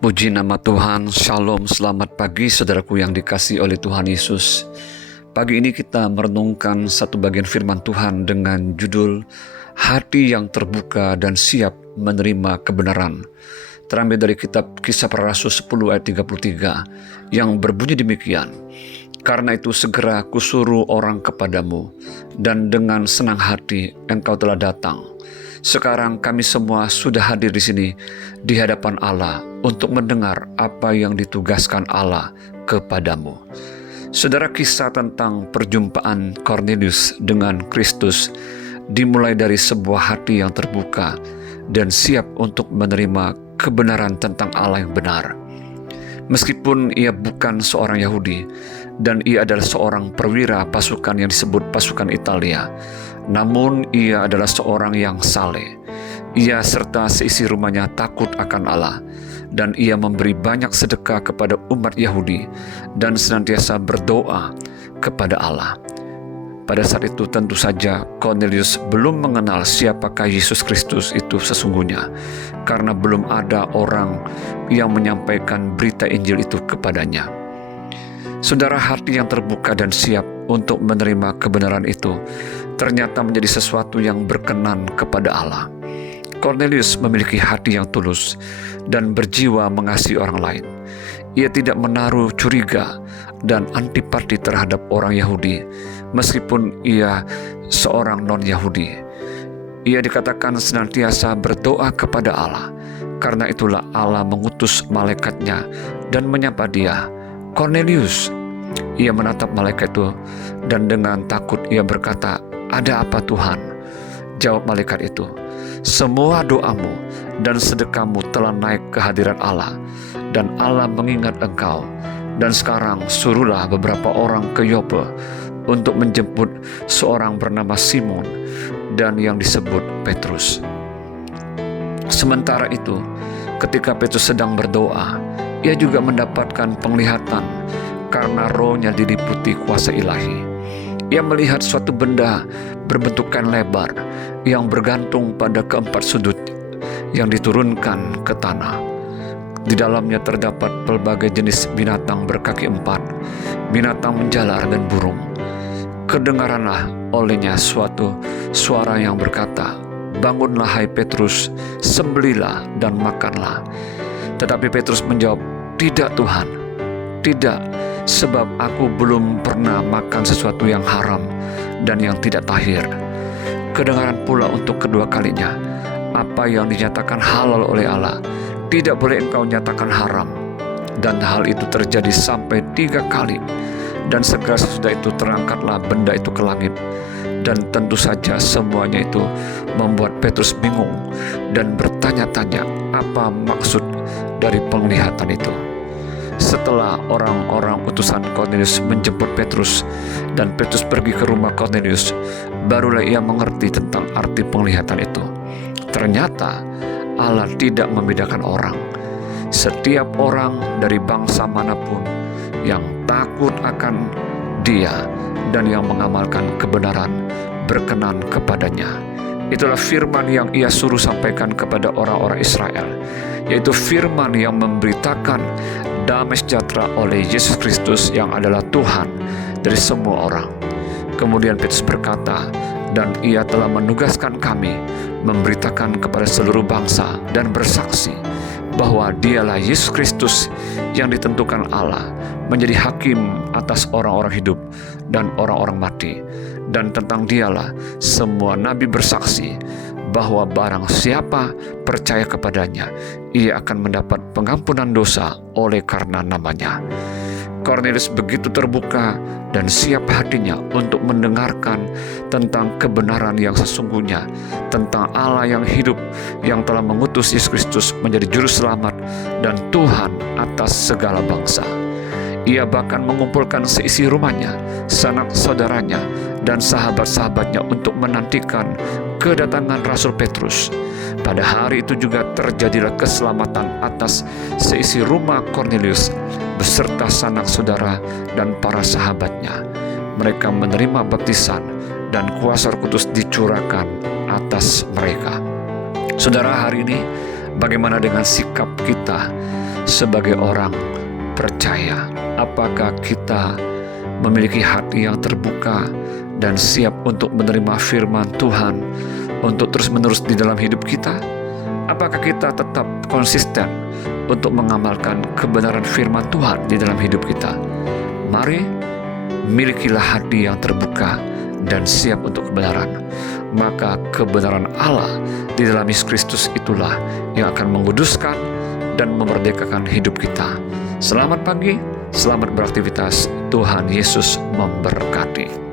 Puji nama Tuhan, Shalom, selamat pagi saudaraku yang dikasihi oleh Tuhan Yesus. Pagi ini kita merenungkan satu bagian firman Tuhan dengan judul Hati yang terbuka dan siap menerima kebenaran. Terambil dari kitab Kisah Para Rasul 10 ayat 33 yang berbunyi demikian. Karena itu segera kusuruh orang kepadamu, dan dengan senang hati engkau telah datang. Sekarang kami semua sudah hadir di sini di hadapan Allah untuk mendengar apa yang ditugaskan Allah kepadamu. Saudara, kisah tentang perjumpaan Cornelius dengan Kristus dimulai dari sebuah hati yang terbuka dan siap untuk menerima kebenaran tentang Allah yang benar. Meskipun ia bukan seorang Yahudi dan ia adalah seorang perwira pasukan yang disebut pasukan Italia, namun ia adalah seorang yang saleh. Ia serta seisi rumahnya takut akan Allah, dan ia memberi banyak sedekah kepada umat Yahudi dan senantiasa berdoa kepada Allah. Pada saat itu tentu saja Cornelius belum mengenal siapakah Yesus Kristus itu sesungguhnya, karena belum ada orang yang menyampaikan berita Injil itu kepadanya. Saudara, hati yang terbuka dan siap untuk menerima kebenaran itu ternyata menjadi sesuatu yang berkenan kepada Allah. Cornelius memiliki hati yang tulus dan berjiwa mengasihi orang lain. Ia tidak menaruh curiga dan antipati terhadap orang Yahudi, meskipun ia seorang non-Yahudi. Ia dikatakan senantiasa berdoa kepada Allah. Karena itulah Allah mengutus malaikatnya dan menyapa dia, "Cornelius." Ia menatap malaikat itu dan dengan takut ia berkata, "Ada apa Tuhan?" Jawab malaikat itu, "Semua doamu dan sedekahmu telah naik ke hadirat Allah, dan Allah mengingat engkau. Dan sekarang suruhlah beberapa orang ke Yope untuk menjemput seorang bernama Simon dan yang disebut Petrus." Sementara itu, ketika Petrus sedang berdoa, ia juga mendapatkan penglihatan karena rohnya diliputi kuasa ilahi. Ia melihat suatu benda berbentukan lebar yang bergantung pada keempat sudut yang diturunkan ke tanah. Di dalamnya terdapat pelbagai jenis binatang berkaki empat, binatang menjalar dan burung. Kedengaranlah olehnya suatu suara yang berkata, "Bangunlah hai Petrus, sembelilah dan makanlah." Tetapi Petrus menjawab, "Tidak Tuhan, tidak, sebab aku belum pernah makan sesuatu yang haram dan yang tidak tahir." Kedengaran pula untuk kedua kalinya, apa yang dinyatakan halal oleh Allah tidak boleh engkau nyatakan haram. Dan hal itu terjadi sampai 3 kali. Dan segera sesudah itu terangkatlah benda itu ke langit. Dan tentu saja semuanya itu membuat Petrus bingung dan bertanya-tanya apa maksud dari penglihatan itu. Setelah orang-orang utusan Cornelius menjemput Petrus dan Petrus pergi ke rumah Cornelius, barulah ia mengerti tentang arti penglihatan itu. Ternyata Allah tidak membedakan orang. Setiap orang dari bangsa manapun yang takut akan Dia dan yang mengamalkan kebenaran berkenan kepadanya. Itulah firman yang ia suruh sampaikan kepada orang-orang Israel, yaitu firman yang memberitakan damai sejahtera oleh Yesus Kristus yang adalah Tuhan dari semua orang. Kemudian Petrus berkata, "Dan ia telah menugaskan kami memberitakan kepada seluruh bangsa dan bersaksi bahwa Dialah Yesus Kristus yang ditentukan Allah menjadi hakim atas orang-orang hidup dan orang-orang mati. Dan tentang Dialah semua nabi bersaksi bahwa barang siapa percaya kepadanya, ia akan mendapat pengampunan dosa oleh karena namanya." Cornelius begitu terbuka dan siap hatinya untuk mendengarkan tentang kebenaran yang sesungguhnya, tentang Allah yang hidup, yang telah mengutus Yesus Kristus menjadi juru selamat dan Tuhan atas segala bangsa. Ia bahkan mengumpulkan seisi rumahnya, sanak saudaranya, dan sahabat-sahabatnya untuk menantikan kedatangan Rasul Petrus. Pada hari itu juga terjadilah keselamatan atas seisi rumah Cornelius beserta sanak saudara dan para sahabatnya. Mereka menerima baptisan dan kuasa Roh Kudus dicurahkan atas mereka. Saudara, hari ini bagaimana dengan sikap kita sebagai orang percaya? Apakah kita memiliki hati yang terbuka dan siap untuk menerima firman Tuhan untuk terus-menerus di dalam hidup kita? Apakah kita tetap konsisten untuk mengamalkan kebenaran firman Tuhan di dalam hidup kita? Mari, milikilah hati yang terbuka dan siap untuk kebenaran. Maka kebenaran Allah di dalam Yesus Kristus itulah yang akan menguduskan dan memerdekakan hidup kita. Selamat pagi, selamat beraktivitas. Tuhan Yesus memberkati.